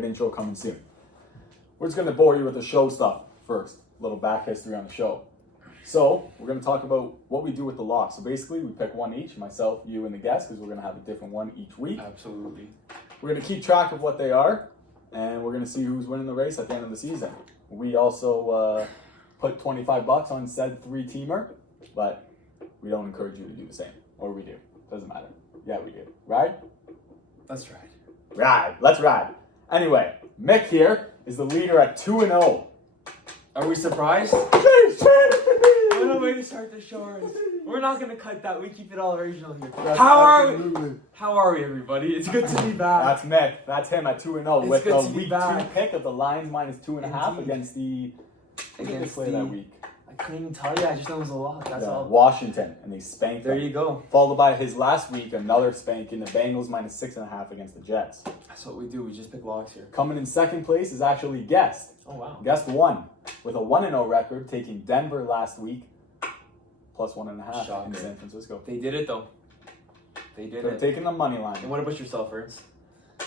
good intro coming soon. We're just going to bore you with the show stuff first. A little back history on the show. So, we're going to talk about what we do with the locks. So basically, we pick one each, myself, you, and the guest, because we're going to have a different one each week. Absolutely. We're going to keep track of what they are, and we're going to see who's winning the race at the end of the season. We also put $25 on said 3-teamer, but we don't encourage you to do the same. Or we do. Doesn't matter. Yeah, we do. Right? That's right. Ride. Let's ride. Anyway, Mick here is the leader at 2-0. Are we surprised? What a way to start the show. We're not going to cut that. We keep it all original here. How are we, everybody? It's good to be back. That's Mick. That's him at 2-0 with good the to be week back. 2 pick of the Lions minus 2.5 against the... Who did they play that week? I couldn't even tell you. I just know it was a lot. That's all. Washington, and they spanked There them. you go. Followed by his last week, another spank in the Bengals minus 6.5 against the Jets. That's what we do. We just pick locks here. Coming in second place is actually Guest. Oh, wow. Guest won with a 1-0 record, taking Denver last week, plus 1.5 Shocker. in San Francisco. They did it, though. They did They're it. taking the money line. And what about yourself, Ernst?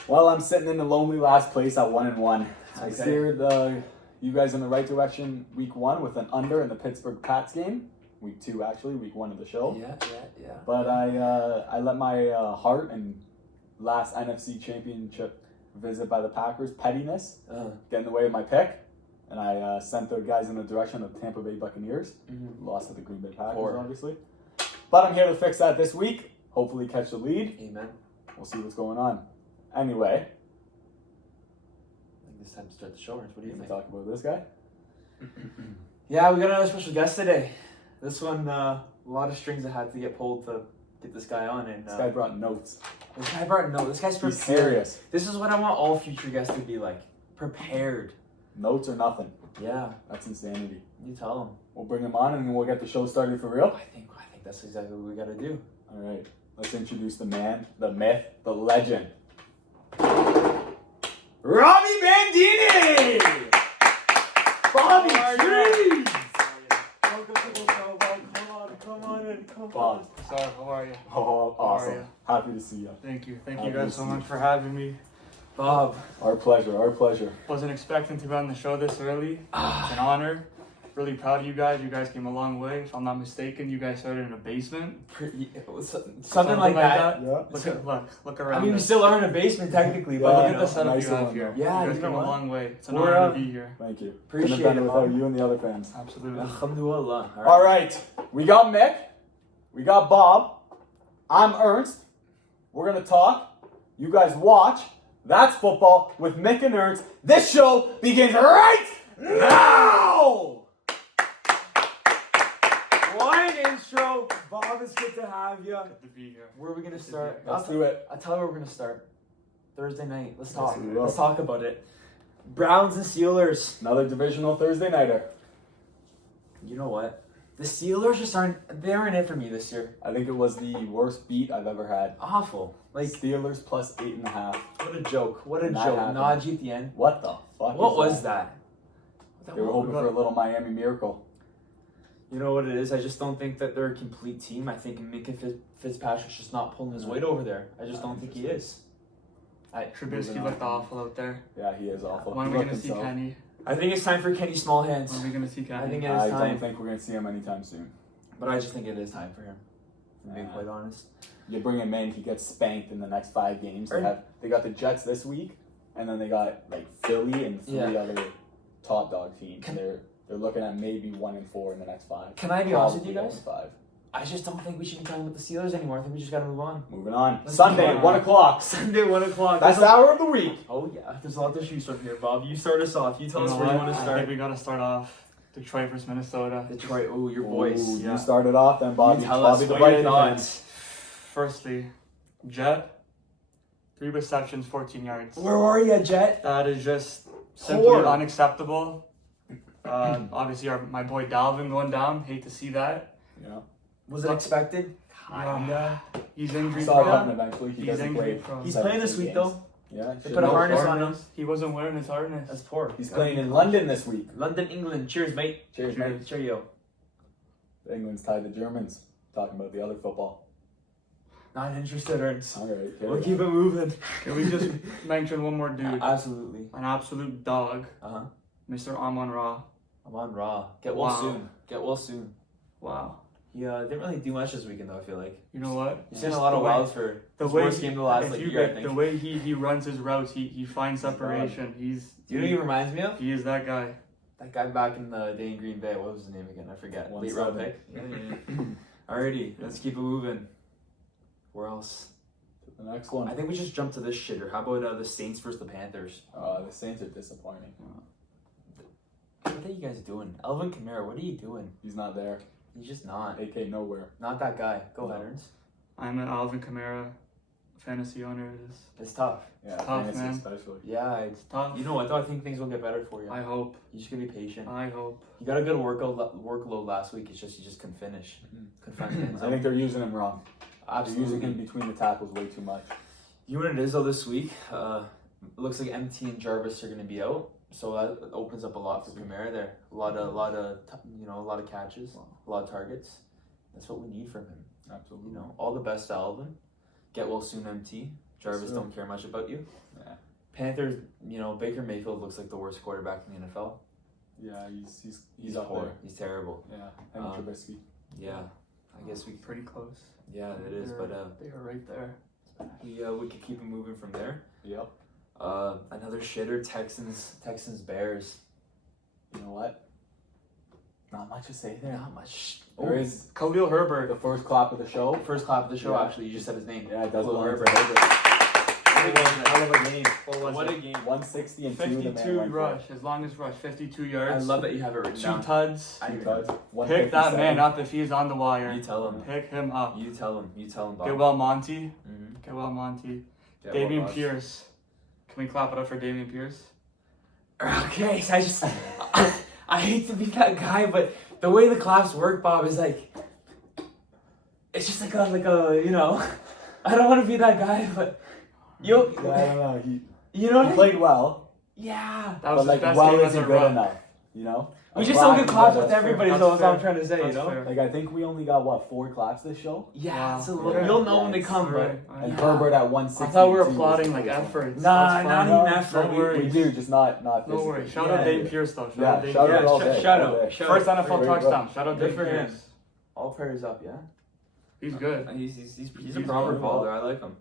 Well, I'm sitting in the lonely last place at 1-1. I Okay. steered you guys in the right direction week 1 with an under in the Pittsburgh Pats game. Week 2, actually, week 1 of the show. Yeah. But I let my heart and last NFC Championship visit by the Packers pettiness get in the way of my pick, and I sent the guys in the direction of Tampa Bay Buccaneers. Lost to the Green Bay Packers, obviously. But I'm here to fix that this week. Hopefully catch the lead. Amen. We'll see what's going on. Anyway, I think it's time to start the show, Ernst. What do you can we think? talk about this guy? Yeah, we got another special guest today. This one, a lot of strings that had to get pulled to get this guy on. And This guy brought notes. This guy brought no. This guy's prepared. He's serious. This is what I want all future guests to be like. Prepared. Notes or nothing. Yeah. That's insanity. You tell him. We'll bring him on and then we'll get the show started for real. I think that's exactly what we gotta do. All right. Let's introduce the man, the myth, the legend. Robbie Bandini! Bobby Trees! Welcome to the show, Bob. Come on in. Bob. Sorry, how are you? Oh, How are awesome. you? Happy to see you. Thank you. Thank Happy you to guys so see much you. for having me. Bob. Our pleasure, our pleasure. Wasn't expecting to be on the show this early. It's an honor. Really proud of you guys. You guys came a long way. If I'm not mistaken, you guys started in a basement. Something like that. Yeah. Look around. I mean, we us. still are in a basement technically, But but look you at know. the setup nice you have one, here. though. Yeah, you guys you came know a what? long way. It's an We're, honor to be here. Thank you. Appreciate Couldn't have done it, it without Bob. you and the other fans. Absolutely. Alhamdulillah. All right. We got Mick. We got Bob. I'm Ernst. We're going to talk. You guys watch. That's football with Mick and Ernst. This show begins right now! What an intro. Bob, it's good to have you. Good to be here. Where are we gonna start? Let's do it. I'll tell you where we're gonna start. Thursday night. Let's talk. do it. Let's talk about it. Browns and Steelers. Another divisional Thursday nighter. You know what? The Steelers just they're in it for me this year. I think it was the worst beat I've ever had. Awful. Like, Steelers plus 8.5. what a joke. What a Not joke. happening. Najee at the end. What the fuck? What is was that? They were hoping for a little Miami miracle. You know what it is? I just don't think that they're a complete team. I think Mick Fitzpatrick's just not pulling his weight over there. I just don't think he is. Trubisky looked awful out there. Yeah, he is awful. When are He we looked going to see himself. Kenny? I think it's time for Kenny Smallhands. When are we going to see Kenny? I think it I is don't time. think we're going to see him anytime soon. But I just think it is time for him. To be Yeah. quite honest. You bring him in, he gets spanked in the next 5 games. Or- They got the Jets this week, and then they got like Philly and 3 Yeah. other top dog teams. They're looking at maybe 1-4 in the next 5. Can I be honest with you Probably guys? 1-5. I just don't think we should be talking about the Steelers anymore. I think we just gotta move on. Moving on. Let's Sunday, move on. 1 o'clock. Sunday, 1 o'clock. That's the hour of the week. Oh yeah, there's a lot to choose from here, Bob. You start us off. You tell You us know where you what? want to I start. think we got to start off Detroit versus Minnesota. Detroit. Oh, your boys. Ooh, Yeah. You started off, then Bobby. You tell Bobby us the what your Viking fan. thoughts. Firstly, Jet, 3 receptions, 14 yards. Where were you, Jet? That is just simply Poor. unacceptable. Obviously, my boy Dalvin going down. Hate to see that. Yeah. Was it expected? Kinda. He's injury Saw it happen prone. eventually. He He's doesn't injury play. prone. He's 17 playing this week games. though. Yeah. They should put a know. harness on him. He wasn't wearing his harness. That's poor. He's playing in London this week. London, England. Cheers, mate. Cheers, mate. Cheerio. England's tied the Germans. Talking about the other football. Not interested, Ernst. All right. We'll keep it moving. Can we just mention one more dude? Absolutely. An absolute dog. Mr. Amon Ra. I'm on Raw. Get well Wow. soon. Get well soon. Wow. He didn't really do much this weekend though. I feel like You know what? he's seen a lot of wilds for The his way worst game of the last if like you year. I get think. the way he runs his routes, he finds separation. Do you know who he reminds me of? He is that guy. That guy back in the day in Green Bay. What was his name again? I forget. Late round 1-7. pick. Yeah. Alrighty, let's keep it moving. Where else? The next one. I think we just jump to this shitter. How about the Saints versus the Panthers? The Saints are disappointing. What are you guys doing? Alvin Kamara, what are you doing? He's not there. He's just not. AK nowhere. Not that guy. Go No. ahead, Ernst. I'm an Alvin Kamara fantasy owner. It is It's tough. Yeah, Tough, fantasy man. especially. Yeah, it's tough. you know what though? I think things will get better for you. I hope. You just gotta be patient. I hope. You got a good workload last week. It's just you just couldn't finish. Couldn't find the end I zone. think they're using him wrong. They're Absolutely. using him between the tackles way too much. You know what it is though this week? It looks like MT and Jarvis are gonna be out, so that opens up a lot for Kamara there. A lot of catches, a lot of targets. That's what we need from him. Absolutely. You know, all the best to Alvin. Get well soon, MT. Jarvis Soon. don't care much about you. Yeah. Panthers, Baker Mayfield looks like the worst quarterback in the NFL. Yeah, he's up poor. there. He's terrible. Yeah, and Trubisky. Yeah, I guess we. Pretty close. Yeah, it is, but They are right there. we could keep it moving from there. Yep. Another shitter. Texans Bears. You know what? Not much to say there. Not much. There is Khalil Herbert. the first clap of the show. First clap of the show. Yeah. Actually, you just said his name. Yeah, it does Khalil belong to Herbert. Herbert. Hell of a game. What a game. 160 and 2 the man 52 went for. rush. His longest rush, 52 I yards. love that you have it written 2 down. tuds. I Two agree. touchdowns, Pick that 157. man up if he's on the wire. You tell him. Pick him up. You tell him. You tell him. Bob. Get well, Monty. Mm-hmm. Get well, Monty. Get Damian well, boss. Pierce. Can we clap it up for Damian Pierce? Okay, so I hate to be that guy, but the way the claps work, Bob, is like it's just like a I don't want to be that guy, but Yeah, I don't know. you know what I He mean? played well, Yeah. That was but his like best well game as isn't a good rookie. enough. You know. We A just don't clap get is claps better. with everybody, That's so that's what I'm fair. trying to say, That's you know? fair. Like I think we only got 4 claps this show, Yeah, Wow. it's a little, Yeah. you'll know when they Yes. come, but Right. and Yeah. Herbert at 160. I thought we were was applauding the like first one. efforts. Nah, That's not fine. even effort. No worries. We do, just not No physically. worries. Shout Yeah. out Dame Pierce though. Shout Yeah, out Dame shout Pierce. out all Yeah, day. shout all out. day. Shout First out. NFL Very good. touchdown. Shout out Good Dame for him. Pierce. All prayers up, yeah. He's good. He's a He's proper good. baller. I like him.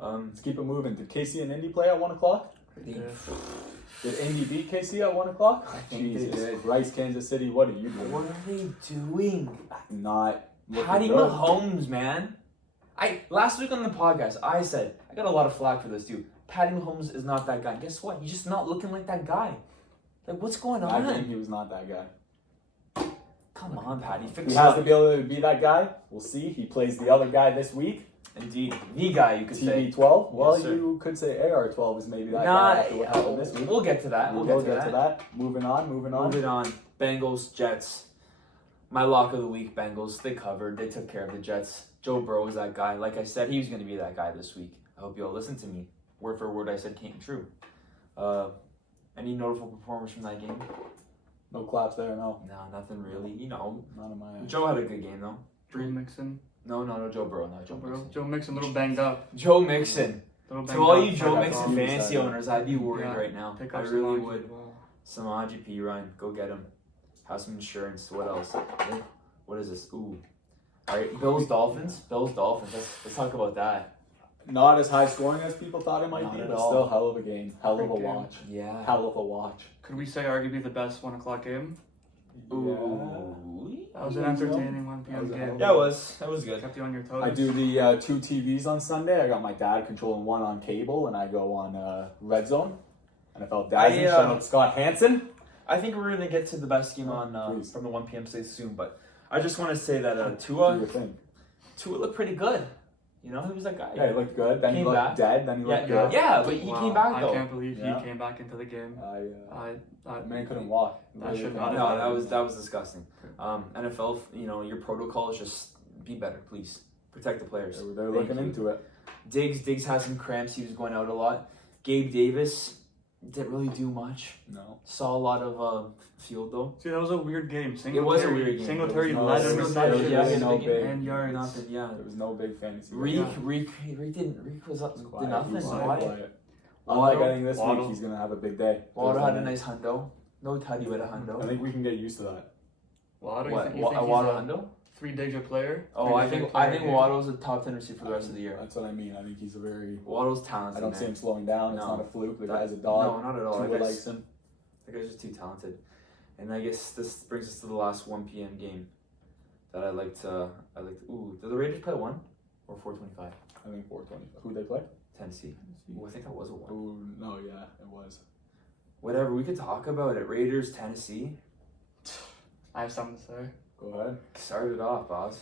Let's keep it moving. Did KC and Indy play at 1 o'clock? Yeah. Did Indy beat KC at 1 o'clock? I think they Jesus did. Christ, Kansas City, what are you doing? What are they doing? Not looking Patty good. Mahomes, man. Last week on the podcast, I said I got a lot of flack for this dude. Patty Mahomes is not that guy. Guess what? He's just not looking like that guy. Like, what's going I on? think he was not that guy. Come on, Patty, fix He it has up. the ability to be that guy. We'll see. He plays the other guy this week. Indeed, the guy you could say. TB12. Well, Yes, sir. you could say AR12 is maybe that Nah, guy after what happened this week. we'll get to that. We'll We'll get to that. Moving on. Moving on. Bengals, Jets. My lock of the week, Bengals. They covered. They took care of the Jets. Joe Burrow was that guy. Like I said, he was going to be that guy this week. I hope you all listen to me. Word for word, I said came true. Any notable performers from that game? No claps there, no. No, nothing really. You know, None of my. Joe had a good game though. Joe Mixon. No, Joe Burrow, not Joe Mixon. Joe Mixon, a little banged up. Joe Mixon. Little To banged all up. you Joe I got Mixon confused fantasy there. owners, I'd be worried Yeah. right now. Pick I up really Samaje would. as well. Samaje P. Ryan, go get him. Have some insurance. What else? What is this? Ooh. All right, Bills Dolphins. Let's talk about that. Not as high scoring as people thought it might Not be, at but all. still hell of a game. Hell of a Great game. watch. Yeah. Hell of a watch. Could we say arguably the best 1 o'clock game? Ooh. That was an entertaining 1 That p.m. was a hell game. of Yeah, it was. That was good. Kept you on your toes. I do the 2 TVs on Sunday. I got my dad controlling one on cable, and I go on Red Zone. NFL Dazzling. Shout out Scott Hansen. I think we're gonna get to the best game on Please. from the 1 p.m. slate soon, but I just want to say that Do Tua your thing. looked pretty good. You know, he was that guy. Yeah, he looked good. Then he Came looked back. dead. Then he looked Yeah, good. yeah, but he Wow, came back I though. can't believe Yeah. he came back into the game. The man couldn't walk. That should couldn't not walk. have No, that was disgusting. NFL, your protocol is just be better, please. Protect the players. They're Thank looking you. into it. Diggs had some cramps. He was going out a lot. Gabe Davis, Didn't really do much. No. Saw a lot of field though. See, that was a weird game. It was a weird game. Singletary There led was no- interception. there was Yeah, no big big- and yard, nothing. Yeah. There was no big fantasy. Reek was up It was to quiet. nothing. He was super Quiet. quiet. Waddle. Unlike I think this Waddle. week, he's gonna have a big day. Waddle had a nice hundo. No tutty with a I hundo. think we can get used to that. Waddle, What? you think A he's Waddle a hundo? 3-digit player? Oh, I 3-digit think player? Waddle's a top 10 receiver for the rest of the year. That's what I mean. I think he's a very. Waddle's talented. I don't man. see him slowing down. It's No. not a fluke. The That- guy's a dog. No, not at all. Tua That likes guy's, him. that guy's just too talented. And I guess this brings us to the last 1 p.m. game that I like to. Ooh, did the Raiders play 1 or 4:25? I think 420. Who they play? Tennessee. Ooh, I think that was a 1. Oh no, yeah, it was. Whatever, we could talk about it. Raiders, Tennessee. I have something to say. Go ahead. Start it off, boss.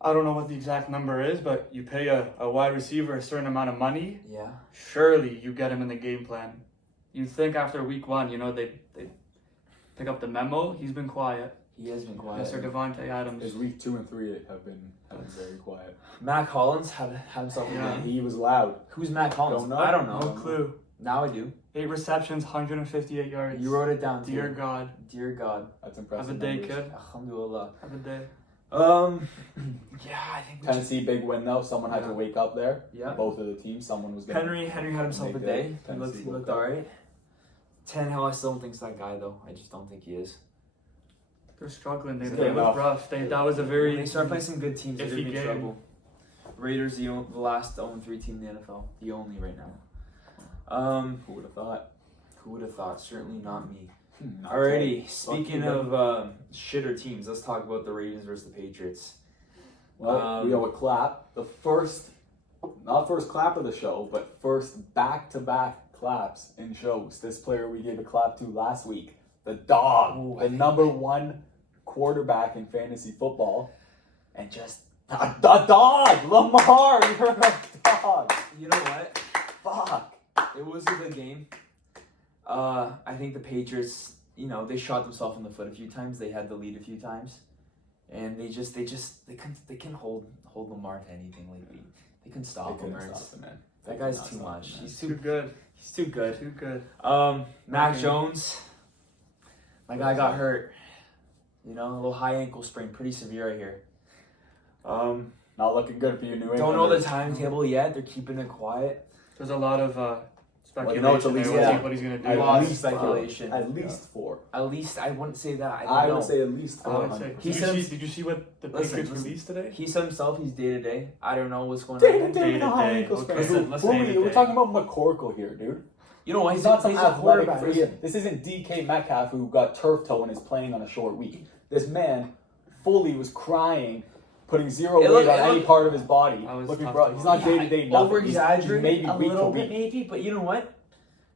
I don't know what the exact number is, but you pay a wide receiver a certain amount of money, Yeah. surely you get him in the game plan. You'd think after week 1, they pick up the memo. He's been quiet. He has been quiet. Mr. Devontae Adams. His week 2 and 3 have been very quiet. Matt Collins had himself a Yeah. game. He was loud. Who's Matt Collins? Don't know. I don't No know. clue. Now I do. 8 receptions, 158 yards. You wrote it down too. Dear God. Dear God. That's impressive. Have a day, numbers. kid. Alhamdulillah. Have a day. Yeah, I think we just, Tennessee big win though. Someone had to wake up there. Yeah. Both of the teams. Someone was gonna. Henry had himself a Make day. the He Tennessee looked woke up. alright. Tannehill, I still don't think he's that guy though. I just don't think he is. They're struggling. They Fair was enough. rough. That was a When very. they start playing some good teams, they're iffy gonna be in game. trouble. Raiders, the last 0-3 team in the NFL. The only right now. Who would have thought? Who would have thought? Certainly not me. Not Alrighty, Fuck speaking you, of shitter teams, let's talk about the Ravens versus the Patriots. Well, we owe a clap. The first, not first clap of the show, but first back-to-back claps in shows. This player we gave a clap to last week, the dog, Ooh, the number 1 quarterback in fantasy football, and just the dog, Lamar. You're a dog. You know what? Fuck. It was a good game. I think the Patriots, they shot themselves in the foot a few times. They had the lead a few times, and they couldn't hold Lamar to anything lately. They couldn't stop him. couldn't Ernst. stop him, man. That They guy's could not too stop much. him, man. He's Too too good. He's too good. Too good. Mac Okay. Jones. My guy got hurt. A little high ankle sprain, pretty severe, I hear. Not looking good for you, New England. Don't know the timetable yet. They're keeping it quiet. There's a lot of speculation. Well, it's at least there. yeah. What he's going to At do. Lot of least speculation. At least 4. At least I wouldn't say that. I don't I know. would say at least I 4. would say. He Did said- did you see what the Listen, Patriots listen. released today? He said himself he's day to day. I don't know what's going Day on. to day, Day to high day. ankle Okay. sprain. Listen, let's say day We're to talking about McCorkle here, dude. You know what? He's not some he's a athletic quarterback. freak. This isn't DK Metcalf who got turf toe and is playing on a short week. This man fully was crying, putting zero It weight looked- on it any looked- part of his body. That was Looking tough for to he's watch. not day to day nothing. Over exaggerating Maybe a week to little bit, week. maybe. But you know what?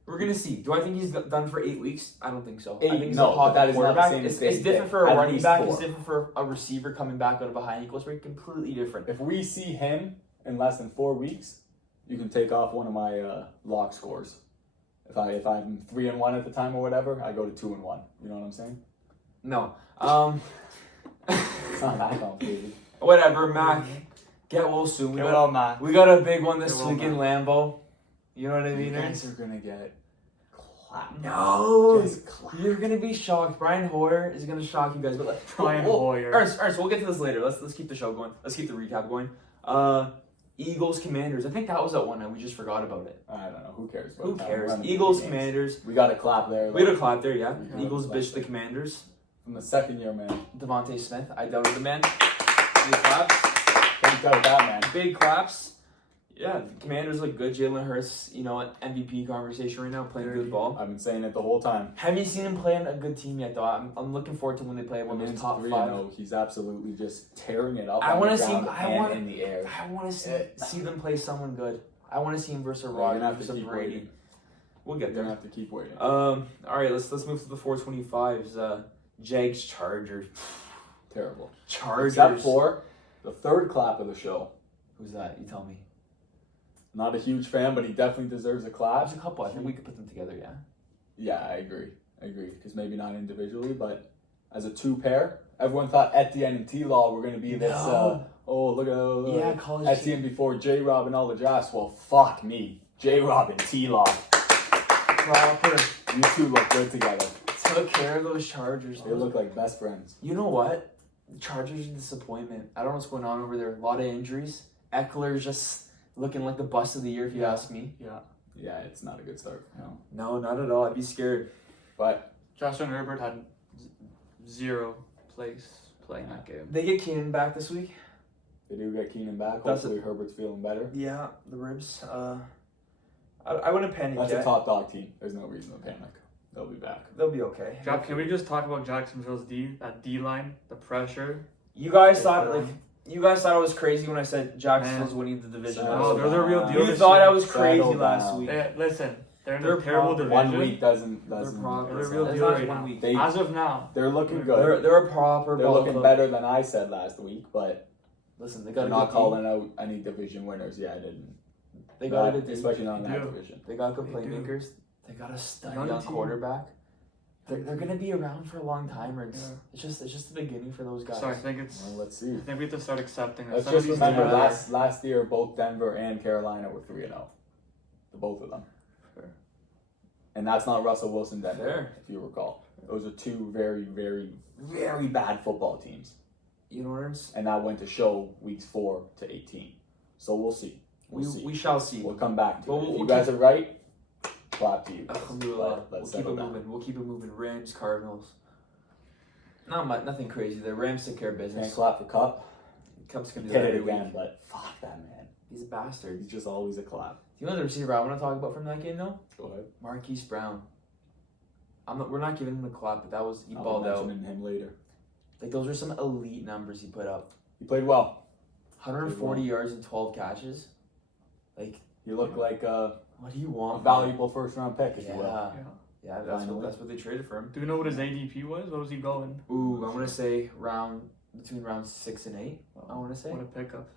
We're gonna see. Do I think he's done for 8 weeks? I don't think so. I 8, think he's no, a hot but that is not the quarterback. same as It's day-to-day. different for a At running least back. 4. It's different for a receiver coming back out of a high ankle sprain. Completely different. If we see him in less than 4 weeks, you can take off one of my lock scores. If I'm 3-1 at the time or whatever, I go to 2-1. You know what I'm saying? No. It's not that complicated. Whatever, Mac. Get well soon. Get well, man. We got a big one this Get well, week in Lambeau. You know what I You mean? guys Ernst? are gonna get clapped. No. Just clapped. You're gonna be shocked. Brian Hoyer is gonna shock you guys. But Brian Hoyer. Ernst, we'll get to this later. Let's keep the show going. Let's keep the recap going. Eagles Commanders. I think that was that one and we just forgot about it. I don't know. Who cares? Who About cares? time? Eagles Games. Commanders. We got a clap there. We had a clap there, yeah. Yeah. Eagles bitched the Commanders. From the second year, man. Devontae Smith. I doubted the man. Big claps. Thank God that man. Big claps. Yeah, the Commanders look good. Jalen Hurts, MVP conversation right now, playing good ball. I've been saying it the whole time. Have you seen him playing a good team yet, though? I'm looking forward to when they play one of those top 5. 3-0. He's absolutely just tearing it up. I want to see- in the air. I want to see them play someone good. I want to see him versus You're Rodgers gonna have to versus keep Brady. waiting. We'll You're get gonna there. have to keep waiting. All right, let's move to the 425s. Jags Chargers. Terrible. Chargers. Except for the third clap of the show. Who's that? You tell me. Not a huge fan, but he definitely deserves a clap. There's a couple. I think we could put them together. Yeah. Yeah, I agree. Because maybe not individually, but as a 2 pair, everyone thought Etienne and T-Law were going to be this, No. look at Yeah, college. Etienne before J-Rob and all the jazz. Well, fuck me. J-Rob and T-Law. proper. You two look good together. Took care of those Chargers. They look like best friends. You know what? The Chargers are a disappointment. I don't know what's going on over there. A lot of injuries. Eckler's just looking like the bust of the year, if you ask me. Yeah, it's not a good start. No, not at all. I'd be scared. But Justin Herbert had zero place playing that game. They get Keenan back this week. they do get Keenan back. That's Hopefully Herbert's feeling better. Yeah, the ribs. I wouldn't panic That's yet. a top dog team. There's no reason to panic. They'll be back. They'll be okay. Jack, can we just talk about Jacksonville's D line, the pressure? You guys thought it was crazy when I said Jacksonville's winning the division. No, last Oh, week. they're the real deal. You this thought year. I was crazy Settle last down. week. Listen, they're in They're a terrible proper. division. 1 week doesn't. They're proper. They're a real That's deal not right 1 now. week. As of now, They're looking good. They're a proper. They're ball looking club. better than I said last week, but Listen, they got they're a not good calling out any division winners. Yeah, I didn't. They got a Not- good team. especially not in They that do. division. They got good They do. playmakers. They got a stud Young young team. quarterback. They're gonna be around for a long time, or Yeah. it's just the beginning for those guys. so I think it's. Well, let's see. I think we have to start accepting that. Let's some of just these remember teams- last year both Denver and Carolina were 3-0. The both of them. Fair. And that's not Russell Wilson Denver, Fair. if you recall. Those are two very, very, very bad football teams. You know, Ernst? And that went to show weeks 4 to 18. So we'll see. We'll see. We shall see. We'll come back to But it. If we'll you guys are right, clap to you. Alhamdulillah. Let's We'll keep settle it down. moving. We'll keep it moving. Rams, Cardinals. Nothing crazy. The Rams took care of Can't business. clap for Cup. Cup's gonna do Hit that it every again, week. but fuck that man. He's a bastard. He's just always a clap. You know the receiver I want to talk about from that game though? Go ahead. Marquise Brown. We're not giving him a clap, but he I'll balled out. mention him later. Like those are some elite numbers he put up. He played well. 140 yards and 12 catches. Like, He looked like a what do you want? valuable first round pick, if Yeah. you will. Yeah, Finally. that's what they traded for him. Do you know what his ADP was? What was he going? Ooh, I'm gonna say between rounds 6 and 8. I want to say. What a pickup.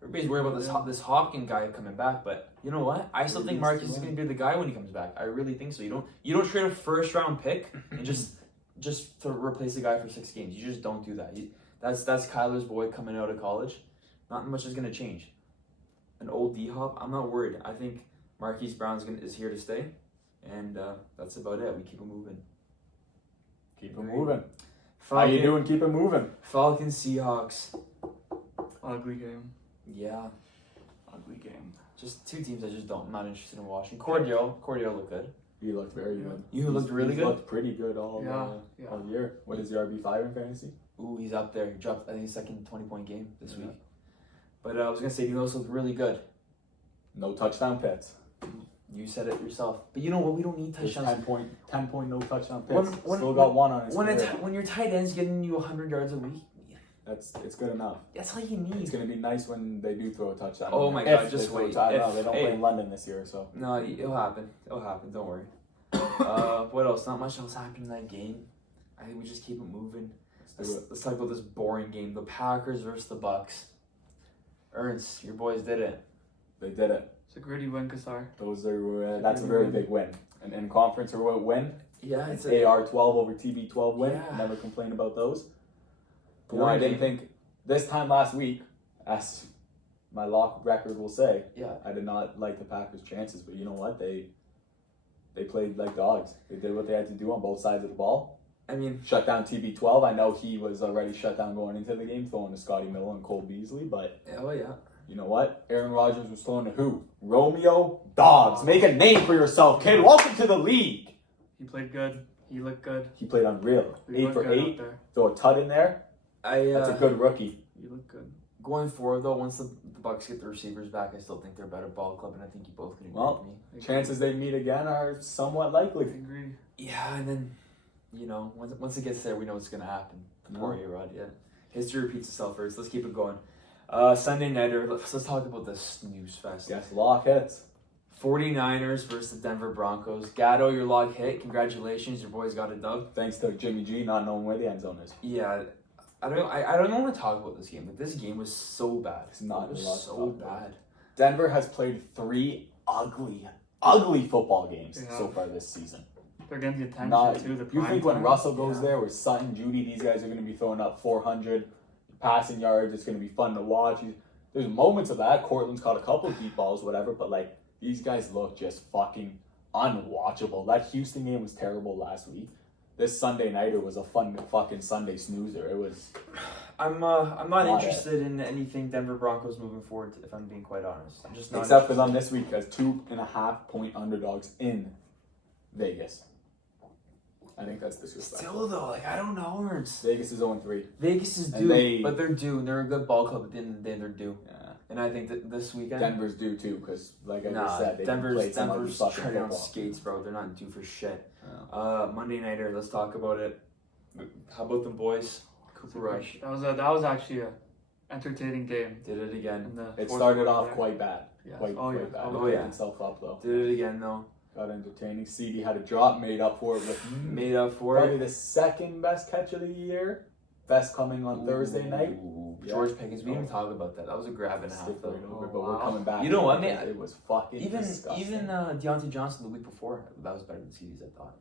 Everybody's worried about this Hopkins guy coming back, but you know what? I still think Marquise is gonna be the guy when he comes back. I really think so. You don't trade a first round pick and just to replace a guy for 6 games. You just don't do that. That's Kyler's boy coming out of college. Not much is gonna change. An old D Hop, I'm not worried. I think Marquise Brown is here to stay, and that's about it. We keep him moving. Keep it moving. How Falcon, you doing? Keep it moving. Falcons, Seahawks. Ugly game. Yeah, Ugly game. just two teams I just don't. I'm not interested in watching. Cordell looked good. He looked very good. You looked really He good. looked pretty good all year. What is your RB5 in fantasy? Ooh, he's up there. He dropped, I think, his second 20-point game this Yeah. week. But I was going to say, he also looked really good. No touchdown picks. You said it yourself. But you know what? We don't need There's touchdowns. 10 point no touchdown When- picks. when- Still got one on his career. When your tight end's getting you 100 yards a week, It's good enough. that's all you It's need. gonna be nice when they do throw a touchdown. Oh my If God, they just throw a wait. touchdown. If- They don't hey. play in London this year, so No, it'll happen. It'll happen. Don't worry. What else? Not much else happened in that game. I think we just keep it moving. let's do it. Let's talk about this boring game. The Packers versus the Bucks. Ernst, your boys did it. They did it. It's a gritty win, Kassar. That's a very big win. And in conference or what win? Yeah, It's AR12 over TB12 win. Yeah. Never complain about those. You know, Boring I didn't game. think this time last week, as my lock record will say, Yeah. I did not like the Packers' chances. But you know what? They played like dogs. They did what they had to do on both sides of the ball. I mean, Shut down TB12. I know he was already shut down going into the game, throwing to Scotty Miller and Cole Beasley. But oh yeah. you know what? Aaron Rodgers was throwing to who? Romeo Dobbs. Make a name for yourself, kid. Welcome to the league. He played good. He looked good. He played unreal. He 8 looked for good 8. out there. Throw a tut in there. That's a good rookie. He looked good. Going forward though, once the Bucks get the receivers back, I still think they're a better ball club, and I think you both can agree Well, with me. Chances they meet again are somewhat likely. I agree. Yeah, and then, once it gets there, we know what's gonna happen. Poor A-Rod, yeah. History repeats itself first. Let's keep it going. Sunday nighter. Let's talk about the snooze fest. Yes, lock hits. 49ers versus the Denver Broncos. Gatto, your log hit. Congratulations, your boys got a dub. Thanks to Jimmy G not knowing where the end zone is. Yeah, I don't want to talk about this game, but this game was so bad. It's not It was a lot to so talk about. bad. Denver has played 3 ugly football games Yeah. so far this season. They're getting the attention Not, too. The you prime think when time. Russell goes Yeah. there with Sutton, Judy, these guys are going to be throwing up 400 passing yards. It's going to be fun to watch. There's moments of that. Cortland's caught a couple deep balls, whatever, but like these guys look just fucking unwatchable. That Houston game was terrible last week. This Sunday nighter was a fun fucking Sunday snoozer. It was. I'm not interested in anything Denver Broncos moving forward. If I'm being quite honest, I'm just not. Except for them this week as 2.5-point underdogs in Vegas. I think that's disrespectful. Still though, like I don't know, Ernst. Vegas is 0-3. Vegas is due, but they're due. They're a good ball club. At the end of the day, they're due. Yeah. And I think that this weekend, Denver's due too, because like I just said, they Denver's fucking treading on skates, bro. They're not due for shit. Yeah. Monday nighter. Let's talk about it. How about them boys? Cooper Rush. That was actually a entertaining game. Did it again. It started off quite bad. Yeah. Quite bad. Oh, He yeah. picked himself up though. Did it again though. Got entertaining. CD had a drop, made up for it with probably the second best catch of the year. Best coming on Thursday night. George Pickens. We didn't even talk about that. That was a grab and a half though. But we're coming back. You know what, man? It was fucking disgusting. Even Deontay Johnson the week before, that was better than CD's, I thought.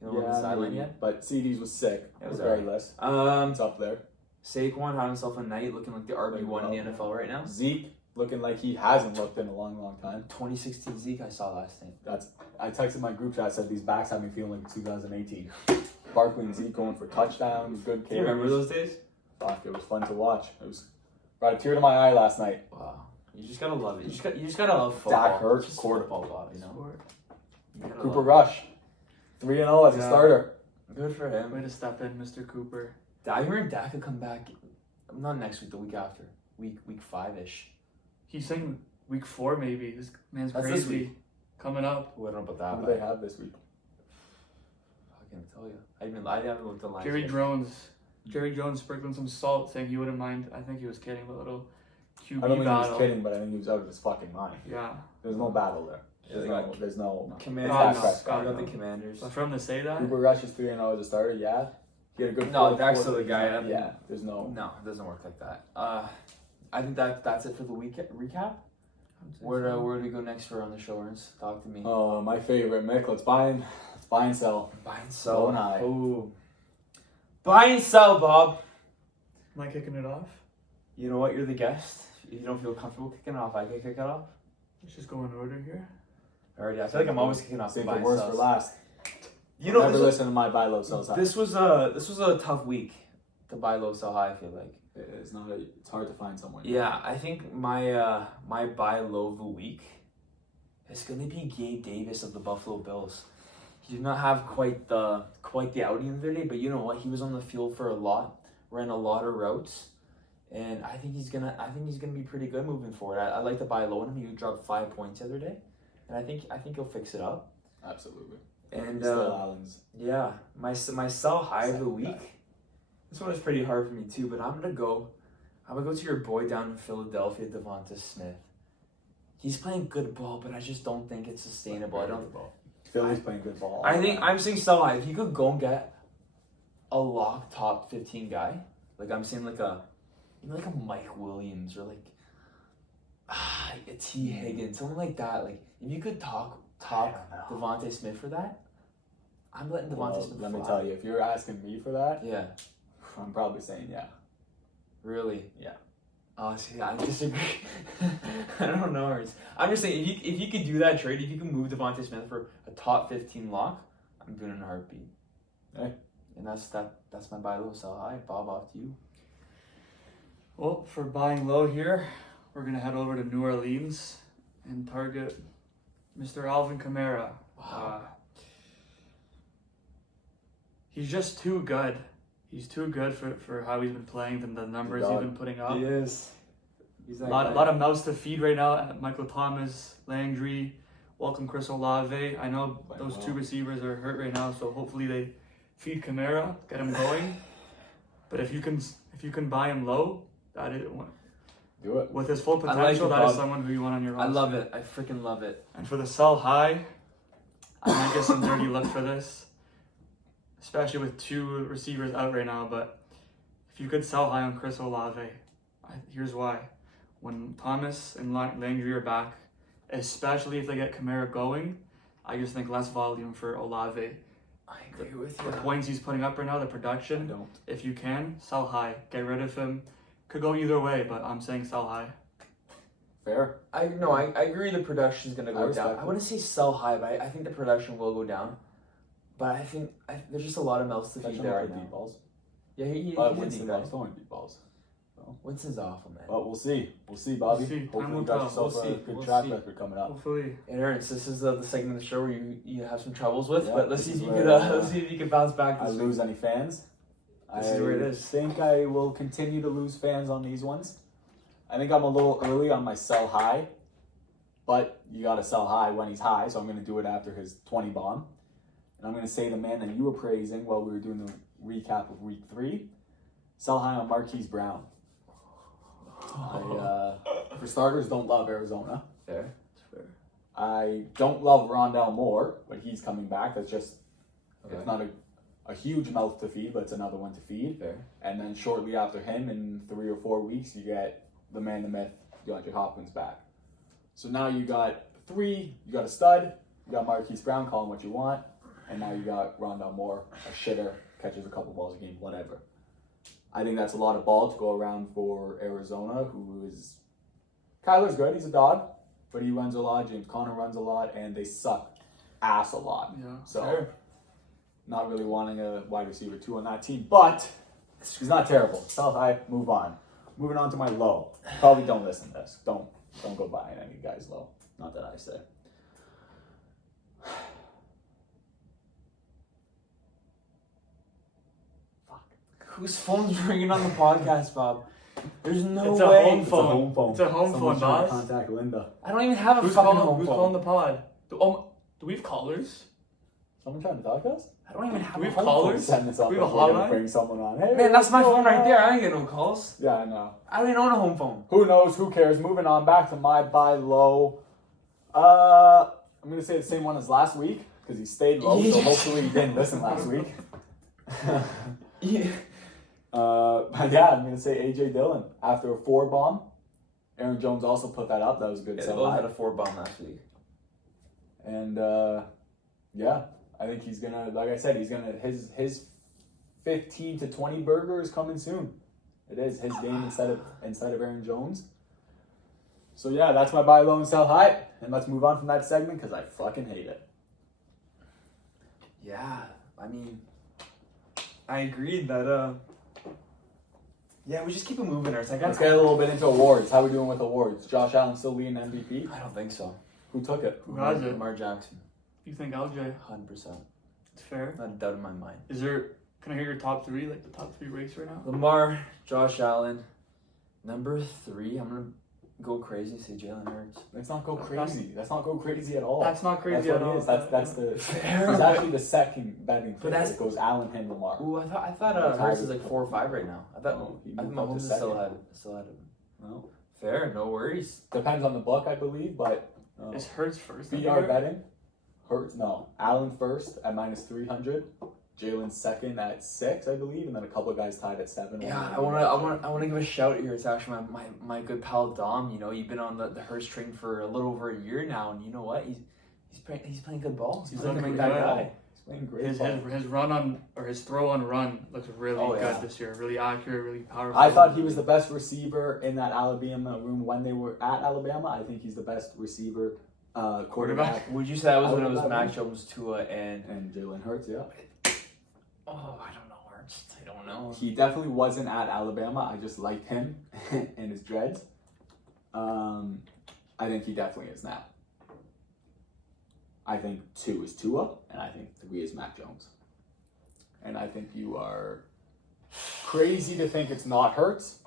You know, on the sideline yet? But CD's was sick. It was regardless. It's up there. Saquon had himself a night, looking like the RB1 in the NFL right now. Zeke looking like he hasn't looked in a long time. 2016 Zeke I saw last night. I texted my group chat, said these backs have me feeling like 2018. Barkley and Zeke going for touchdowns, good carries. Do you remember those days? Fuck, it was fun to watch. It was brought a tear to my eye last night. Wow. You just gotta love it. You just gotta love football. Dak hurt, just quarter football, you know. Cooper Rush, 3-0 as a starter. Good for him. Way to step in, Mr. Cooper. I heard Dak could come back. Not next week, the week after. Week 5-ish. He's saying week 4 maybe. This man's That's crazy. this week. Coming up. Well, I don't know about that. Who do they have this week? I can't tell you. I haven't looked at the line. Jerry Jones sprinkling some salt, saying he wouldn't mind. I think he was kidding, a little QB battle. I don't think he was kidding, but I think he was out of his fucking mind. Yeah. There's no battle there. There's no Commanders. I got the Commanders. But for him to say that, Cooper Rush is 3-0 as a starter. Yeah, he had a good. No, Dak's still the guy. Yeah, there's no. No, it doesn't work like that. I think that's it for the week recap. Where do we go next for on the show, Ernst? Talk to me. Oh, my favorite, Mick. Let's buy and sell. Buy and sell. Don't I? Ooh. Buy and sell, Bob. am I kicking it off? You know what? You're the guest. If you don't feel comfortable kicking it off, I can kick it off. Let's just go in order here. Alrighty, I feel like I'm always kicking off. Save the worst for last. You know, never listen to my buy low, sell high. This was a tough week to buy low, sell high. I feel like it's not. It's hard to find someone. Yeah, I think my my buy low of the week is gonna be Gabe Davis of the Buffalo Bills. He did not have quite the outing the other day, but you know what? He was on the field for a lot, ran a lot of routes, and I think he's gonna be pretty good moving forward. I like to buy low on him. He dropped 5 points the other day, and I think he'll fix it up. Absolutely. And still Allen's. Yeah, my sell high of the week. This one is pretty hard for me too, but I'm gonna go to your boy down in Philadelphia, Devonta Smith. He's playing good ball, but I just don't think it's sustainable. Philly's playing good ball. I think I'm saying sell high. If you could go and get a lock top 15 guy, like I'm saying like a Mike Williams or like a T Higgins, something like that. Like if you could top Devonta Smith for that, I'm letting Devonta Smith. Let me tell you, if you're asking me for that, yeah, I'm probably saying yeah. Really? Yeah. Oh, see, I disagree. I don't know. I'm just saying, if you could do that trade, if you can move Devonta Smith for a top 15 lock, I'm doing it in a heartbeat. Hey. And that's my buy low, sell high. Bob, off to you. Well, for buying low here, we're going to head over to New Orleans and target Mr. Alvin Kamara. Wow. He's just too good. He's too good for how he's been playing and the numbers he's been putting up. He is. He's a lot of mouths to feed right now. Michael Thomas, Landry, welcome Chris Olave. I know those two receivers are hurt right now, so hopefully they feed Kamara, get him going. But if you can buy him low, that is do it with his full potential. That is someone who you want on your roster. I love it. I freaking love it. And for the sell high, I might get some dirty luck for this, especially with two receivers out right now. But if you could sell high on Chris Olave, here's why. When Thomas and Landry are back, especially if they get Kamara going, I just think less volume for Olave. I agree with you. The points he's putting up right now, the production, if you can, sell high. Get rid of him. Could go either way, but I'm saying sell high. Fair. I agree the production's gonna go down. I wouldn't say sell high, but I think the production will go down. But I think there's just a lot of mouths to feed there right now. Deep balls. Yeah, he's Winston a deep guy. loves throwing deep balls. So. Winston's awful, man. But we'll see. We'll see, Bobby. We'll see. Hopefully you got yourself a good track record coming up. Hopefully. And Ernst, this is the segment of the show where you have some troubles with, Yeah, but let's see if you can bounce back. I lose any fans. This is where it is. I think I will continue to lose fans on these ones. I think I'm a little early on my sell high, but you got to sell high when he's high, so I'm going to do it after his 20 bomb. And I'm going to say the man that you were praising while we were doing the recap of week 3, sell high on Marquise Brown. I, for starters, don't love Arizona. Fair. I don't love Rondell Moore, but he's coming back. That's just, it's not a huge mouth to feed, but it's another one to feed. Fair. And then shortly after him, in 3 or 4 weeks, you get the man, the myth, DeAndre Hopkins back. So now you got 3, you got a stud, you got Marquise Brown, call him what you want, and now you got Rondell Moore, a shitter, catches a couple balls a game, whatever. I think that's a lot of ball to go around for Arizona, who is... Kyler's good, he's a dog, but he runs a lot, James Conner runs a lot, and they suck ass a lot. Yeah. So, Fair. not really wanting a wide receiver 2 on that team, but he's not terrible. Sell high, move on. Moving on to my low. Probably don't listen to this. Don't go buying any guy's low. Not that I say. Whose phone's ringing on the podcast, Bob? There's no It's way. a home It's a phone. home phone. It's a home Someone's phone, trying to boss. contact Linda. I don't even have a Who's fucking calling? home Who's phone. calling the pod? Do we have callers? Someone trying to talk to us? I don't even have Do we a have home callers? Send this up We have a if we're gonna hotline? bring someone on. Hey, Man, that's my what's phone going right there. I on? ain't get no calls. Yeah, I know. I don't even own a home phone. Who knows? Who cares? Moving on back to my buy low. I'm gonna say the same one as last week because he stayed low. So hopefully he didn't listen last week. Yeah. But yeah, I'm gonna say AJ Dillon after a 4 bomb. Aaron Jones also put that up. That was a good. They sell both high. had a 4 bomb last week. And yeah, I think he's gonna. Like I said, he's gonna his 15 to 20 burger is coming soon. It is his game instead of Aaron Jones. So yeah, that's my buy low and sell high. And let's move on from that segment because I fucking hate it. Yeah, I mean, I agreed that. Yeah, we just keep it moving, Ernst. Let's get a little bit into awards. How we doing with awards? Josh Allen still leading MVP? I don't think so. Who took it? Who has it? Lamar Jackson. You think LJ? 100%. It's fair. Not a doubt in my mind. Can I hear your top 3, like the top 3 race right now? Lamar, Josh Allen. Number 3, I'm going to go crazy and say Jalen Hurts. Let's not go crazy. Let's not go crazy at all. That's not crazy That's at what all. it is. That's the. Fair. He's actually the second betting But favorite. that's- It goes Allen, him, Lamar. Ooh, I thought Hurts is like 4 or 5 right now. I thought he I moved think up to Mahomes is second. still ahead of him. No. Fair, no worries. Depends on the book, I believe, but Is Hurts first? BR betting. Hurts no. Allen first at -300. Jalen second at 6, I believe, and then a couple of guys tied at 7. Yeah, I wanna give a shout here. It's actually my good pal Dom. You know, you've been on the Hurst train for a little over a year now, and you know what? He's playing good balls. He's looking like that guy. He's playing great. His throw on run looks really good this year. Really accurate, really powerful. I thought he was the best receiver in that Alabama room when they were at Alabama. I think he's the best receiver quarterback. Would you say that was when it was Out of that Mac Jones, Tua, and Jalen Hurts, yeah. oh, I don't know, Ernst. I don't know. He definitely wasn't at Alabama. I just liked him and his dreads. I think he definitely is now. I think 2 is Tua, and I think 3 is Mac Jones. And I think you are crazy to think it's not Hurts,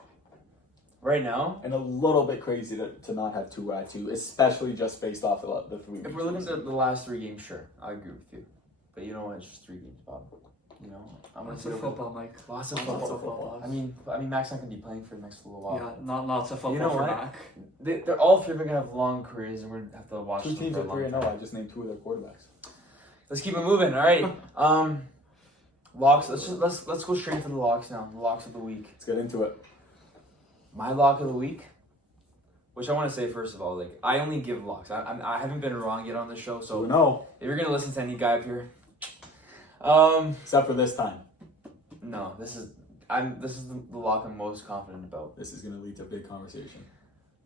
Right now, and a little bit crazy to not have Tua at 2, especially just based off of the 3 if weeks. we're looking at the last 3 games, sure, I agree with you. But you know what? It's just 3 games, Bob. You know, I'm gonna Lots say of football, Mike. Lots of Lots of football. football. I mean, Mac's not gonna be playing for the next little while. Yeah, not lots of football You know for what? Mac. They're all 3 gonna have long careers, and we're gonna have to watch 2 them teams for are a long 3-0. time. I just named 2 of their quarterbacks. Let's keep it moving. All right. Locks. Let's go straight to the locks now. The locks of the week. Let's get into it. My lock of the week, which I want to say first of all, like I only give locks. I haven't been wrong yet on the show, so no, if you're gonna listen to any guy up here, except for this time. no, this is the lock I'm most confident about. This is gonna lead to a big conversation.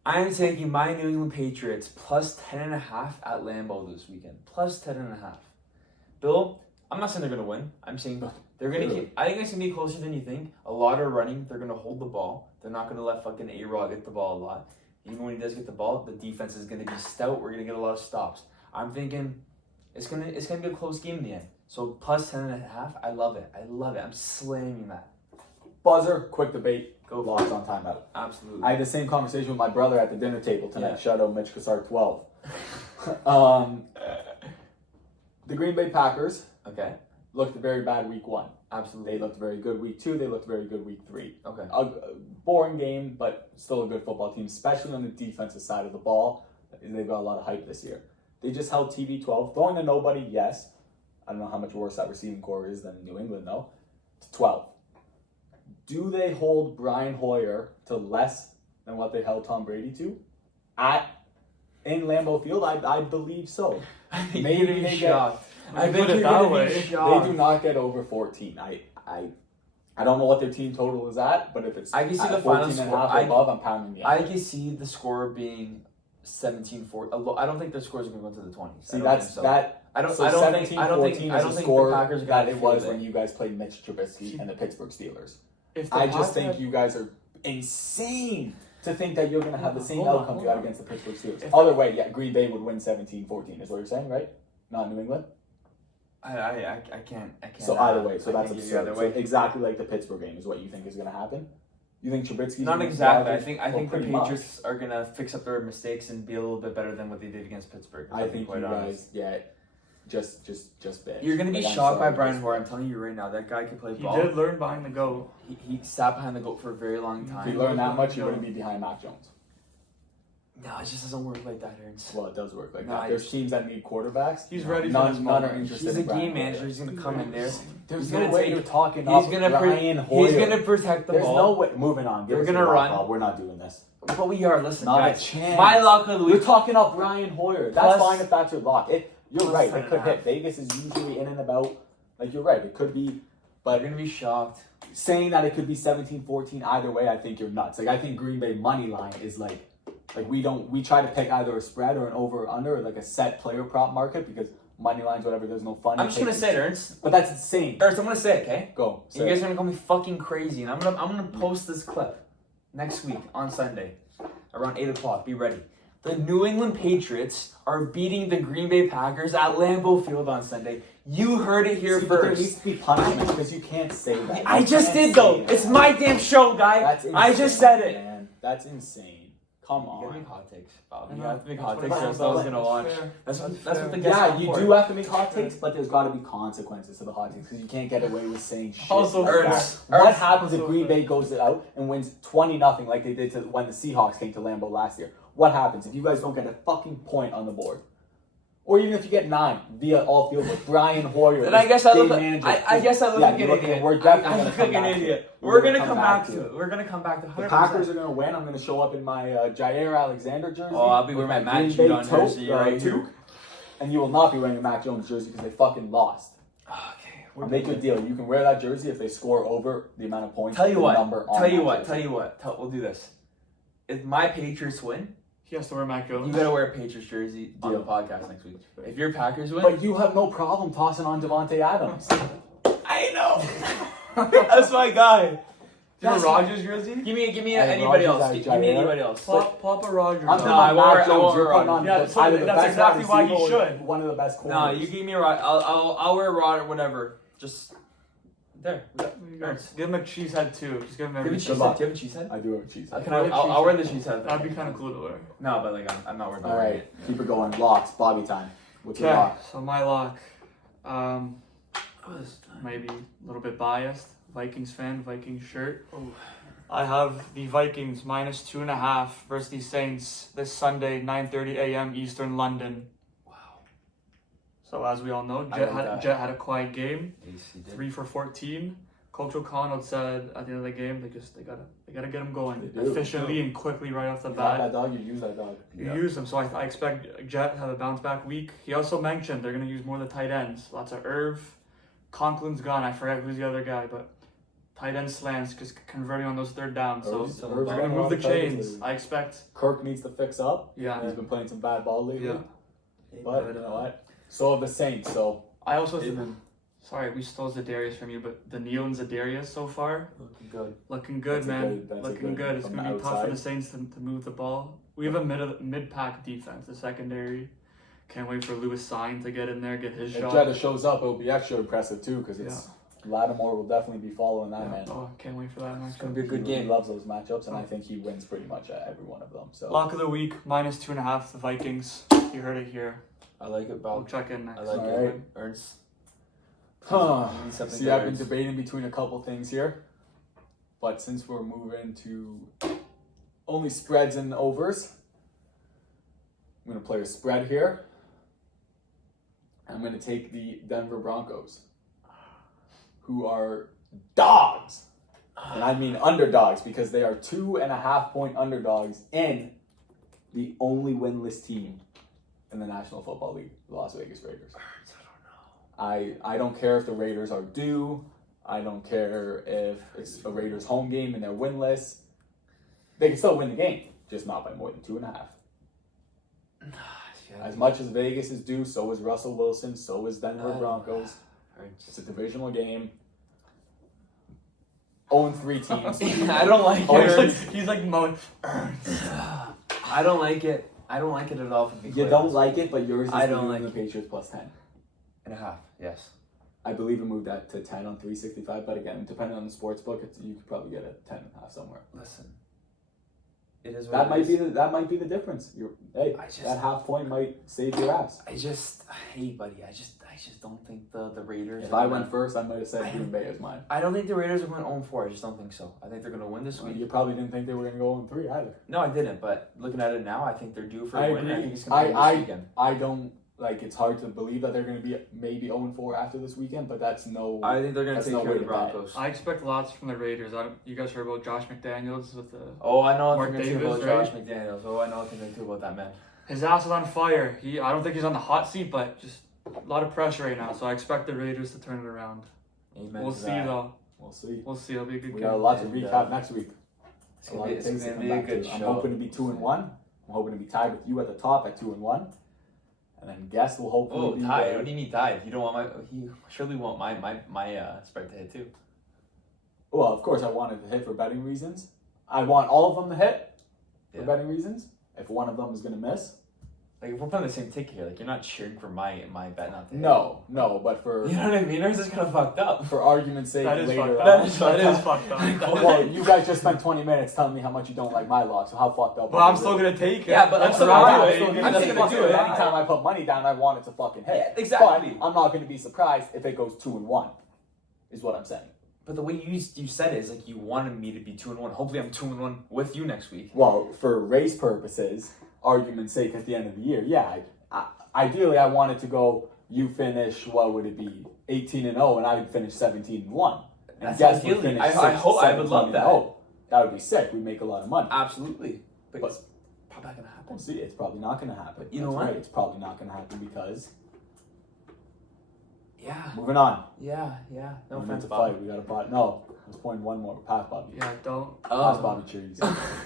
I am taking my New England Patriots plus 10.5 at Lambeau this weekend. Plus 10.5. Bill, I'm not saying they're going to win. I'm saying they're going to keep... I think it's going to be closer than you think. A lot of running. They're going to hold the ball. They're not going to let fucking A-Rod get the ball a lot. Even when he does get the ball, the defense is going to be stout. We're going to get a lot of stops. I'm thinking it's gonna be a close game in the end. So plus 10.5, I love it. I'm slamming that. Buzzer, quick debate. Go for Lost it. on timeout. Absolutely. I had the same conversation with my brother at the dinner table tonight. Yeah. Shout out Mitch Cassar 12. The Green Bay Packers Okay. looked very bad week 1. Absolutely. They looked very good week 2. They looked very good week 3. Okay. A boring game, but still a good football team, especially on the defensive side of the ball. They've got a lot of hype this year. They just held TB12, throwing to nobody, yes. I don't know how much worse that receiving core is than New England, though. To 12. Do they hold Brian Hoyer to less than what they held Tom Brady to? In Lambeau Field, I believe so. Maybe they shocked. I think you're gonna be They do not get over 14. I don't know what their team total is at, but if it's I can see at the 14 final and a score. half or above, I'm pounding the I under. can see the score being 17-4. I don't think their scores are going to go to the 20s. See, that's so. that. I don't So think 17-14 I is don't the think score the Packers are that going it was when you guys played Mitch Trubisky and the Pittsburgh Steelers. If the I just Packers think had- you guys are insane to think that you're going to have the same Hold on, outcome hold you had on. against the Pittsburgh Steelers. If- Other way, yeah, Green Bay would win 17-14 is what you're saying, right? Not New England? I can't. So either way, so I that's can't give you absurd. either So way. exactly like the Pittsburgh game is what you think is going to happen? You think Trubisky's Not gonna exactly. survive I think the pretty much. Patriots are going to fix up their mistakes and be a little bit better than what they did against Pittsburgh. I to be think quite you honest. guys get just big. You're going to be Like, I'm shocked by sorry, Brian just Hoyer. big. I'm telling you right now, that guy can play He ball. did learn behind the goal. He sat behind the goat for a very long If time. you learn that much, you wouldn't be behind Mac Jones. No, it just doesn't work like that, Ernst. Well, it does work like Nah, that. There's teams that need quarterbacks. He's ready for None, this none are moment. interested He's a in Brian game Hoyer. manager. He's going to come in there. There's He's no gonna way take- you're talking He's up gonna Brian Hoyer. He's going to protect the There's ball. no way. Moving on. Give They're us gonna the lock run. call. We're not doing this. But we are. Listen, Not guys. a chance. My lock of the We're week. talking up Brian Hoyer. That's Plus- fine if that's your lock. You're plus right. 10 It and could a hit. half. Vegas is usually in and about. Like, you're right. It could be. You're But going to be shocked. saying that it could be 17-14 either way, I think you're nuts. Like, I think Green Bay money line is like we try to pick either a spread or an over or under or like a set player prop market because money lines, whatever, there's no fun. I'm just going to say it, Ernst. But that's insane. Ernst, I'm going to say it, okay? Go. You guys are gonna call me fucking crazy, and I'm gonna post this clip next week on Sunday around 8:00. Be ready. The New England Patriots are beating the Green Bay Packers at Lambeau Field on Sunday. You heard it here But there needs first. to be punishment because you can't say that. I You just can't did though. say that. It's my damn show, guy. That's insane, I just said it. Man. That's insane. Come You gotta on. make hot takes, Bob. I You know. have to make That's hot what takes. it's Or else all I was about. gonna watch. fair. That's what That's the fair. guests Yeah, come you for. do have to make hot takes, but there's got to be consequences to the hot takes because you can't get away with saying shit. Also like fair. that. What Ernst. happens if Also Green fair. Bay goes out and wins 20-0 like they did to when the Seahawks came to Lambeau last year? What happens if you guys don't get a fucking point on the board? Or even if you get 9 via all field with Brian Hoyer. Then I guess I game look. manager. I guess I look Yeah, like you an look- idiot. We're definitely I gonna look come like an back to idiot. it. We're gonna come back to it. We're gonna come back to The 100%. Packers are going to win. I'm going to show up in my Jair Alexander jersey. Oh, I'll be with wearing my Green Matt Bay Judon jersey right here. toque. And you will not be wearing a Mac Jones jersey because they fucking lost. Okay. I'll make you a deal. You can wear that jersey if they score over the amount of points. Tell you the what. number on Tell you that what. jersey. Tell you what. We'll do this. If my Patriots win, He has to wear Mac Jones. you gotta wear a Patriots jersey on the Deal. podcast next week. If your Packers win, But you have no problem tossing on Devontae Adams. I know. That's my guy. Do you have That's a Rogers jersey? Give me Hey, anybody Rogers else. at Give me Jair. anybody else. Papa Rogers. I'm No, talking I about won't- Mac I Jones. won't You're wear putting on Rogers. either the That's best exactly wide why you receiver or should. one of the best corners. No, you give me a rod. I'll wear a rod or whatever. Just there. Ernst. Give him a cheese head too. Just give him Do you have a everything. cheese luck. head? Do you have a cheese head? I do have a cheese. Can I'll wear the cheese head. That'd be kind of cool to wear. No, but like I'm not wearing. All right, keep it going. Locks, Bobby time. What's your Okay, lock? so my lock, maybe a little bit biased. Vikings fan, Vikings shirt. I have the Vikings minus 2.5 versus the Saints this Sunday, 9:30 a.m. Eastern London. Wow. So as we all know, I Jet like had, that. Jet had a quiet game, Yes, he did. 3 for 14. Coach O'Connell said at the end of the game, they gotta get him going They do, efficiently they do. and quickly right off the You got bat. that dog, you use that dog. You use them, so I expect Jet to have a bounce back week. He also mentioned they're gonna use more of the tight ends. Lots of Irv. Conklin's gone. I forget who's the other guy, but tight end slants, just converting on those third downs. So Herb's they're running gonna a move lot the of tight ends chains. lately. I expect. Kirk needs to fix up. Yeah. He's been playing some bad ball lately. Yeah. But you know what? So have the Saints. So I also Amen. sorry, we stole Zadarius from you, but the Neal and Zadarius so far Looking good. looking good, That's a man. good- that's a Looking good good. It's from gonna be the tough for outside. the Saints to move the ball. We have a mid pack defense, the secondary. Can't wait for Lewis Sign to get in there, get his if shot. Jetta shows up, it'll be extra impressive too, because it's Lattimore will definitely be following that man. Oh, can't wait for that It's matchup. gonna be a good He game. loves those matchups, and I think he wins pretty much at every one of them. So Lock of the week, -2.5, the Vikings. You heard it here. I like it, I'll Bob. check in next. I like Alright. it. Ernst. Huh. You need something See, good, I've been Ernst. debating between a couple things here, but since we're moving to only spreads and overs, I'm gonna play a spread here. I'm gonna take the Denver Broncos, who are dogs, and I mean underdogs because they are 2.5 point underdogs in the only winless team in the National Football League, the Las Vegas Raiders. I don't care if the Raiders are due. I don't care if it's a Raiders home game and they're winless. They can still win the game, just not by more than 2.5. As much as Vegas is due, so is Russell Wilson, so is Denver Broncos. It's a divisional game. 0-3 teams. I don't like it. He's like mowing. I don't like it. I don't like it at all. You don't like it, but yours is I don't the like the it. Patriots plus 10. 1.5. Yes. I believe it moved that to 10 on 365, but again, depending on the sports book, you could probably get a 10.5 somewhere. Listen. It is what That it might is. be that might be the difference. I just- that half point might save your ass. Hey, buddy. I just don't think the Raiders. If are I gonna- went first, I might have said Green Bay is mine. I don't think the Raiders are going 0-4. I just don't think so. I think they're going to win this week. You probably didn't think they were going to go 0-3 either. No, I didn't. But looking at it now, I think they're due for a I win. agree. I think it's going to be this weekend. I don't like. It's hard to believe that they're going to be maybe 0-4 after this weekend, but that's no. I think they're going to That's take no care way of the to bet. Broncos. I expect lots from the Raiders. You guys heard about Josh McDaniels with the Oh, I know Mark nothing to about Davis, Josh right? McDaniels. Oh, I know nothing to about that man. his ass is on fire. I don't think he's on the hot seat, but just a lot of pressure right now. So I expect the Raiders to turn it around. Amen. We'll to see that. though. We'll see. We'll see. It'll be a good We game. got a lot to And, recap next week. It's A going lot to of be, things to come a back good to. show. I'm hoping to be 2-1. I'm hoping to be tied with you at the top at 2-1, and then guest will hopefully Oh, be tied. What do you mean tied? You don't want you surely want my spread to hit too. Well, of course, I want it to hit for betting reasons. I want all of them to hit for Yeah. betting reasons. If one of them is going to miss, Like, if we're playing the same ticket here, like, you're not cheering for my bet not to hit. no. But for You know what I mean? Or is this kind of fucked up? for argument's sake, That is later fucked on. up. That is fucked up. Well, you guys just spent 20 minutes telling me how much you don't like my lock, so how fucked up? But is I'm it still really? gonna take it. Yeah, but That's I'm still right. gonna do it. I'm still I'm gonna still gonna do do it. it. Anytime I put money down, I want it to fucking hit. Yeah, exactly. But I'm not going to be surprised if it goes 2-1, is what I'm saying. But the way you said it is like you wanted me to be 2-1. Hopefully, I'm 2-1 with you next week. Well, for race purposes, argument's sake, at the end of the year, yeah. Ideally, I wanted to go. You finish. What would it be? 18-0, and I would finish 17-1. And That's guess would ideally. finish I hope. I would love that. 17-0. That would be sick. We'd make a lot of money. Absolutely. But But- it's probably not gonna happen. We'll see. It's probably not going to happen. But you know That's what? right. It's probably not going to happen because Yeah. moving on. Yeah. No we need offense, to Bob. fight. We got to bot. No, let's point one more. Pass Bobby. Yeah, don't Pass Bobby Cheese.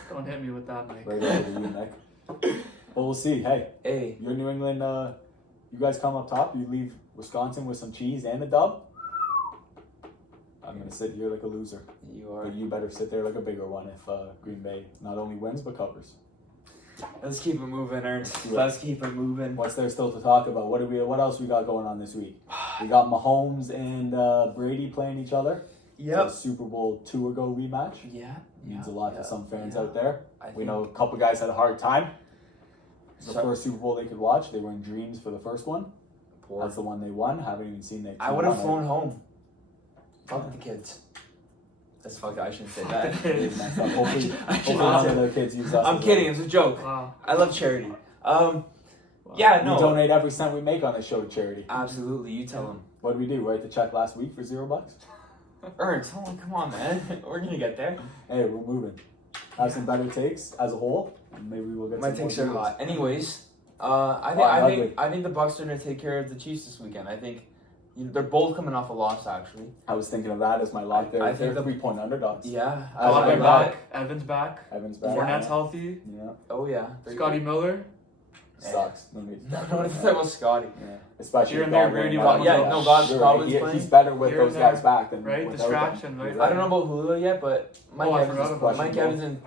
don't hit me with that, Mike. Right over to you, Nick. But we'll see. Hey, Hey. you're New England. You guys come up top. You leave Wisconsin with some cheese and a dub. I'm gonna sit here like a loser. You are. But you better sit there like a bigger one if Green Bay not only wins but covers. Let's keep it moving, Ernst. Yeah. Let's keep it moving. What's there still to talk about? What else we got going on this week? We got Mahomes and Brady playing each other. Yep. It's a Super Bowl 2 ago rematch. Yeah. Means a lot to some fans out there. We think- know a couple guys had a hard time. It's the So- first Super Bowl they could watch. They were in dreams for the first one. Poor. That's the one they won. Haven't even seen their I team would have run flown home. Fuck the kids. That's fuck. I shouldn't say that. Fuck the it. kids. Messed up. Hopefully, I hopefully should none not. of their kids use us. I'm as kidding. well. It's a joke. Wow. I love charity. Yeah. We No. donate every cent we make on this show to charity. Absolutely. You tell them. What did we do? Write the check last week for $0? Ernst, come on, man. We're gonna get there. Hey, we're moving. Have some better takes as a whole. And maybe we'll get My some more takes are viewers. hot. Anyways, ugly. I think the Bucks are gonna take care of the Chiefs this weekend. I think They're both coming off a loss, actually. I was thinking of that as my lock there. I think They're 3-point underdogs. Yeah. I like Godwin that. back. Evans back. Evans back. Fournette's healthy. Yeah. Oh, yeah. Scotty Miller. Sucks. No need to No, talk no, about that that. was Scotty. Yeah. Especially Here and with there, Godwin. Brady Well, yeah, no, Godwin's He's playing. better with Here those and guys there. back than Right? without Distraction, them. right? I don't know about Julio yet, but Mike I Evans, forgot about Mike him. Evans and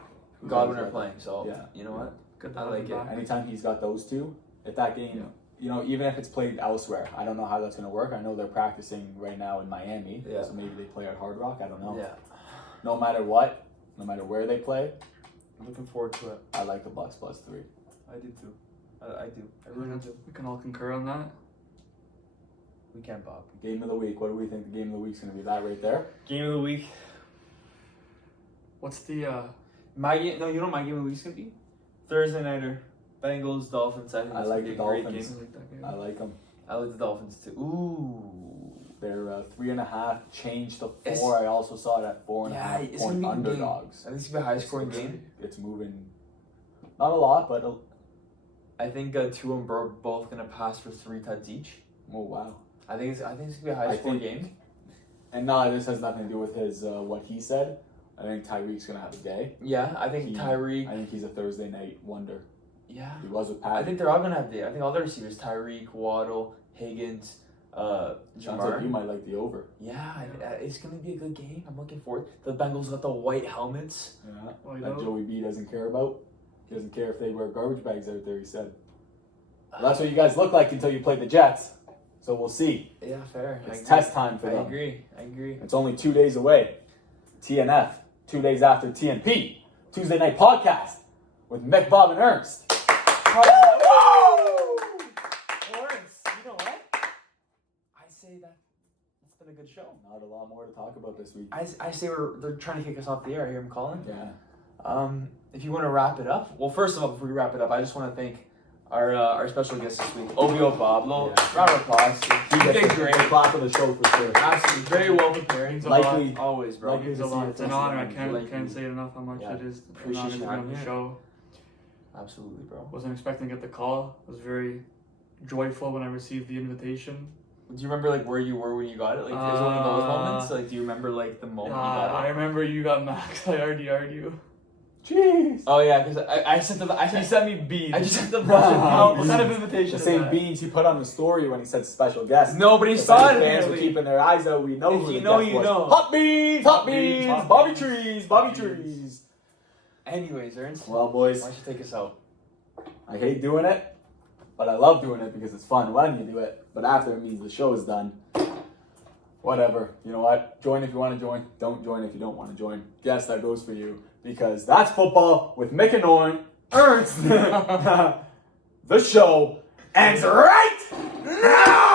Godwin are playing, so Yeah. you know what? Good I like it. Anytime he's got those two, if that game, you know, even if it's played elsewhere, I don't know how that's going to work. I know they're practicing right now in Miami, Yeah. so maybe they play at Hard Rock. I don't know. Yeah. No matter what, no matter where they play, I'm looking forward to it. I like the Bucks +3. I do too. I do. I really do. We can all concur on that. We can, Bob. Game of the week. What do we think the game of the week's going to be? That right there? Game of the week. What's the My game? No, you know what my game of the week's gonna be? Thursday nighter. Bengals, Dolphins. I think I it's like gonna be the a great Dolphins. game. I like that game. I like them. I like the Dolphins too. Ooh. They're 3.5, changed to 4. It's- I also saw it at 4.5 Yeah, it's point gonna be a good game. underdogs. I think it's gonna be a high scoring game. It's moving. Not a lot, but I think Tua and Burrow are both gonna pass for 3 touchdowns each. oh wow. I think it's gonna be a high I scoring think- game. And no, this has nothing to do with his what he said. I think Tyreek's gonna have a day. Yeah, I think Tyreek. I think he's a Thursday night wonder. Yeah. He was with Pat. I think they're all gonna have day. I think all the receivers: Tyreek, Waddle, Higgins, Sounds like you Jamar. might like the over. Yeah, it's gonna be a good game. I'm looking forward. The Bengals got the white helmets. Yeah. Well, you That know, Joey B doesn't care about. He doesn't care if they wear garbage bags out there. He said. Well, that's what you guys look like until you play the Jets. So we'll see. Yeah, fair. It's I test time for I them. agree. I agree. It's only 2 days away. TNF, 2 days after TNP. Tuesday night podcast with Mick, Bob, and Ernst. Ernst, you know what? I say that it's been a good show. Not a lot more to talk about this week. I say they're trying to kick us off the air. I hear him calling. Yeah. If you want to wrap it up, well, first of all, before we wrap it up, I just want to thank our special guest this week, Ovio Pablo. Yeah. Round of applause. He You gets did the great. clap of the show for sure. Absolutely, very well prepared. Means a Likely- lot. Always, bro. Likely- Means a to see lot. your It's an face honor. I again. can't Like- say enough how much Yeah. it is. Appreciate an honor you to be having on me the here. show. Absolutely, bro. Wasn't expecting to get the call. Was very joyful when I received the invitation. Do you remember like where you were when you got it? Like, is it one of those moments? Like, do you remember like the moment you got I it? remember you got Max. I already you. Jeez. Oh yeah, because I sent the He sent me beans. I just sent the What Beans. kind of invitation The is same that? beans he put on the story when he said special guest. Nobody If saw any it. fans were Apparently. keeping their eyes out. We know If who you the know, guest you was. know. Hot beans, hot beans, Hot Bobby beans. trees, Bobby Hot beans. trees. Anyways, Ernst, Well, boys, why don't you take us out? I hate doing it, but I love doing it because it's fun when you do it. But after it means the show is done. Whatever. You know what? Join if you want to join. Don't join if you don't want to join. Guess that goes for you because that's football with Mick and Ernst. The show ends right now.